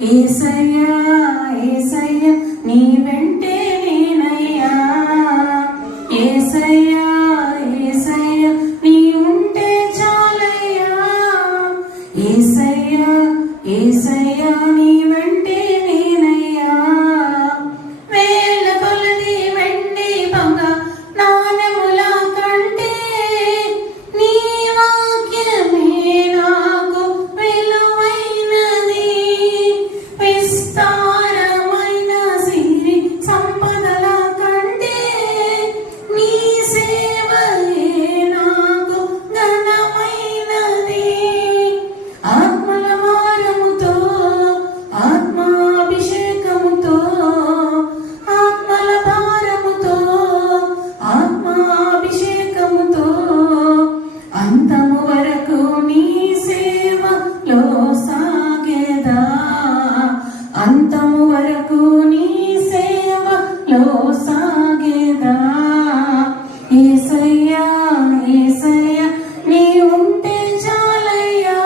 యేసయ్యా యేసయ్యా నీ వెంటే నేనయ్యా యేసయ్యా యేసయ్యా నీ ఉంటే చాలయ్యా యేసయ్యా యేసయ్యా నీ వెంటే నేనయ్యా వేల కొలది వెండి బంగారు నాణెముల కంటే నీ వాక్యమే నాకు విలువైనది విస్తారమైన సిరి సంపదల కంటే నీ సేవయే నాకు ఘనమైనది ఆత్మల భారముతో ఆత్మాభిషేకముతో ఆత్మల భారముతో ఆత్మాభిషేకముతో అంతము వరకు నీ సేవలో సాగేదా అంతము వరకు నీ సేవలో సాగేదా యేసయ్యా యేసయ్యా నీ ఉంటే చాలయ్యా